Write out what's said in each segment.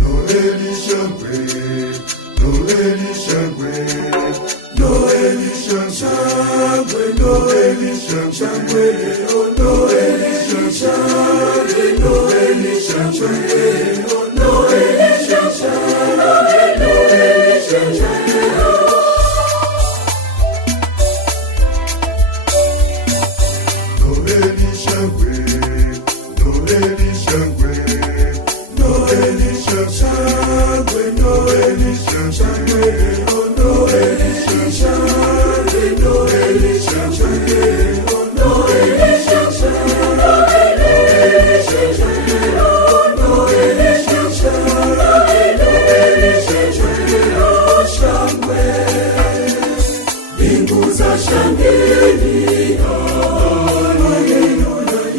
Noeli shangwe, Noeli shangwe, Noeli shangwe, Noeli shangwe, Noeli shangwe, Noeli shangwe, Noeli shangwe, Noeli shangwe. Noeli shangwe, Noeli shangwe, Noeli shangwe, Noeli shangwe, Noeli shangwe, Noeli shangwe, Noeli shangwe, mbingu za shangilia,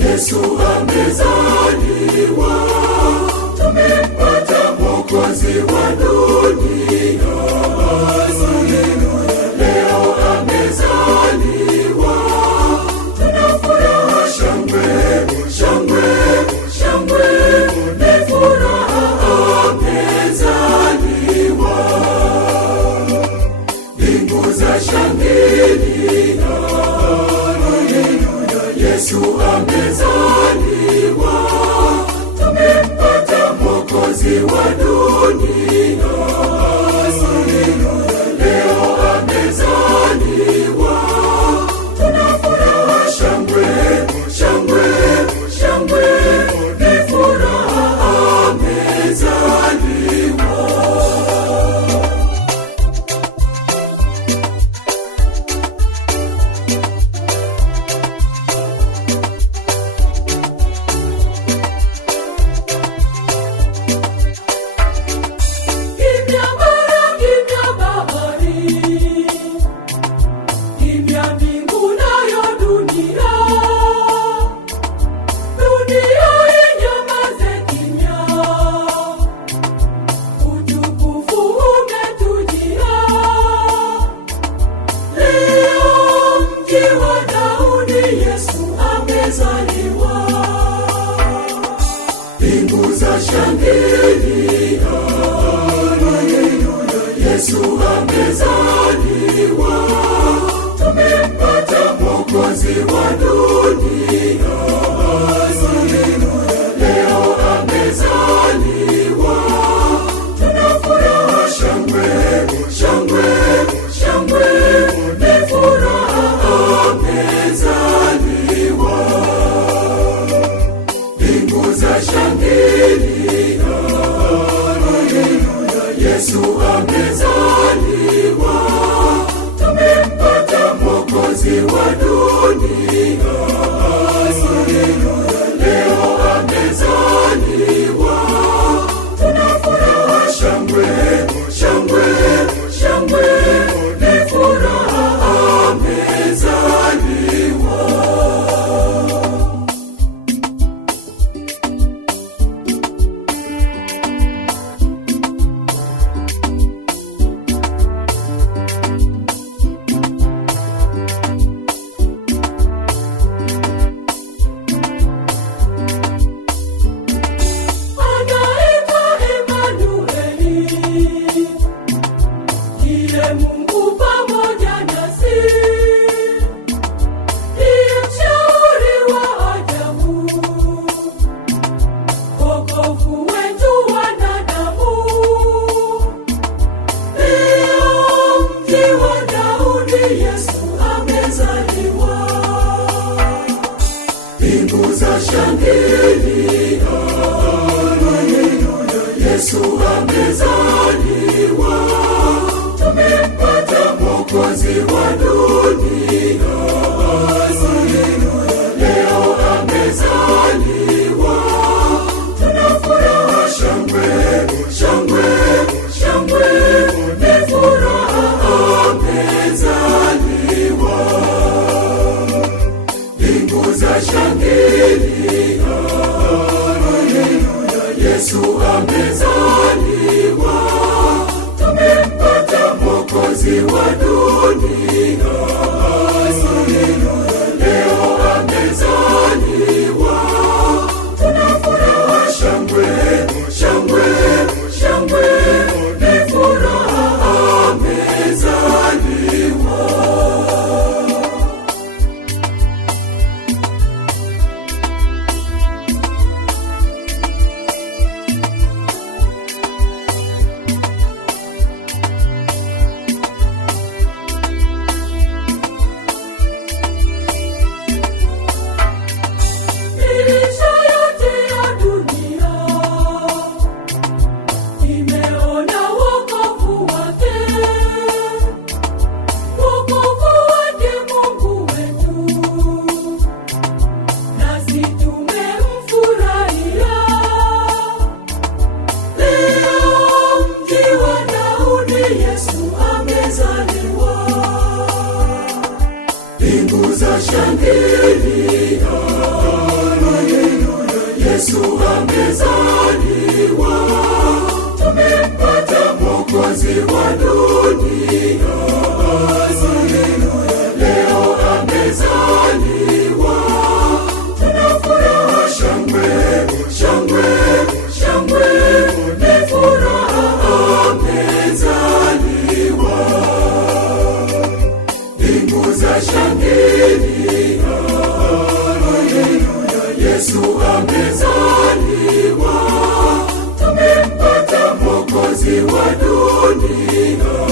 Yesu amezaliwa, tumempata Mwokozi wa dunia. Leo amezaliwa, tunafuraha, shangwe, shangwe, shangwe, ni furaha, amezaliwa. Mbingu za shangilia, Yesu amezaliwa, tumempata Mwokozi wa dunia. Leo amezaliwa, tunafuraha, shangwe, shangwe, shangwe, ni furaha, amezaliwa. Mbingu za shangilia, Yesu amezaliwa, tumempata Mwokozi wa dunia. Leo amezaliwa, tunafuraha, shangwe, shangwe, shangwe, ni furaha, amezaliwa. Mbingu za shangilia, Yesu amezaliwa, tumempata Mwokozi wa dunia. Leo amezaliwa, tunafuraha, shangwe, shangwe, shangwe, ni furaha, amezaliwa. Mungu pamoja nasi, ndiye mshauri wa ajabu, wokovu wetu wanadamu. Leo mji wa Daudi, Yesu amezaliwa. Mbingu za shangilia, Yesu amezaliwa, tumempata Mwokozi wa dunia. Leo amezaliwa, tunafuraha, shangwe, shangwe, shangwe, ni furaha, amezaliwa. Mbingu za shangilia, Yesu amezaliwa, tumempata Mwokozi wa dunia. amezaliwa. Mbingu zashangilia, Yesu amezaliwa. Tumempata Mwokozi wa dunia. Leo amezaliwa. Tunafuraha, shangwe, shangwe, shangwe, ni furaha, amezaliwa. Mbingu zashangilia, Yesu amezaliwa. Tumempata Mwokozi wa dunia.